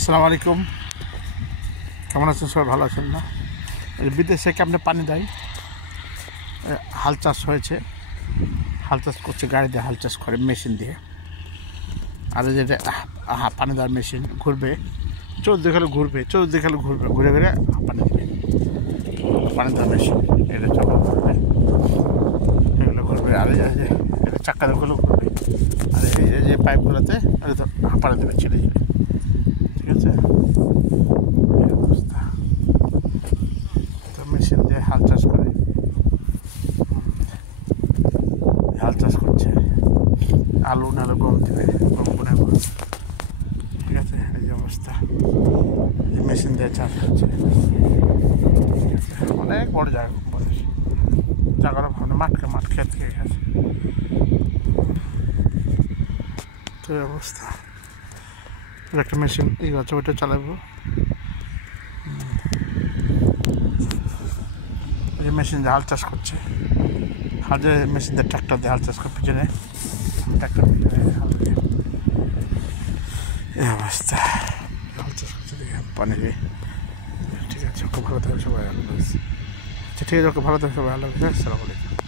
আসসালামু আলাইকুম, কেমন আছেন? সবাই ভালো আছেন না? বিদেশে কেমনে পানি দেয়, হাল চাষ হয়েছে, হাল চাষ করছে, গাড়ি দিয়ে হাল চাষ করে মেশিন দিয়ে। আর যেটা পানি দেওয়ার মেশিন ঘুরবে, চৌদ্দিকে ঘুরবে, ঘুরে ঘুরে পানি দেবে। পানি দেওয়ার মেশিন এটা চলে ঘুরবে, এগুলো ঘুরবে। আর এটা চাক্কাগুলো ঘুরবে, আর এই যে পাইপগুলোতে পানি দেবে, ছেড়ে যাবে। ঠিক আছে, এই অবস্থা। তো মেশিন দিয়ে হাল চাষ করে, হাল চাষ করছে। আলু নাহলে গম দেবে, গম বোনা। ঠিক আছে, এই যে অবস্থা। এই মেশিন দিয়ে চাষ হচ্ছে। অনেক বড় জায়গা, জায়গাটা ভালো, মাঠ খেত খেয়ে গেছে। তো এই অবস্থা। একটা মেশিন এই গাছে ওইটা চালাবো। এই মেশিন দিয়ে হাল চাষ করছে, মেশিন দিয়ে ট্রাক্টর দিয়ে হাল চাষ করে, পিছনে ট্রাক্টর হাল দিয়ে। এই অবস্থা, হাল চাষ করছে দেখে পানি দিয়ে। ঠিক আছে, ওকে ভালো থাকবে সবাই, আল্লাহ হাফেজ। আচ্ছা ঠিক আছে, ওকে ভালো থাকবে সবাই, আল্লাহ হাফেজ। আসসালামু আলাইকুম।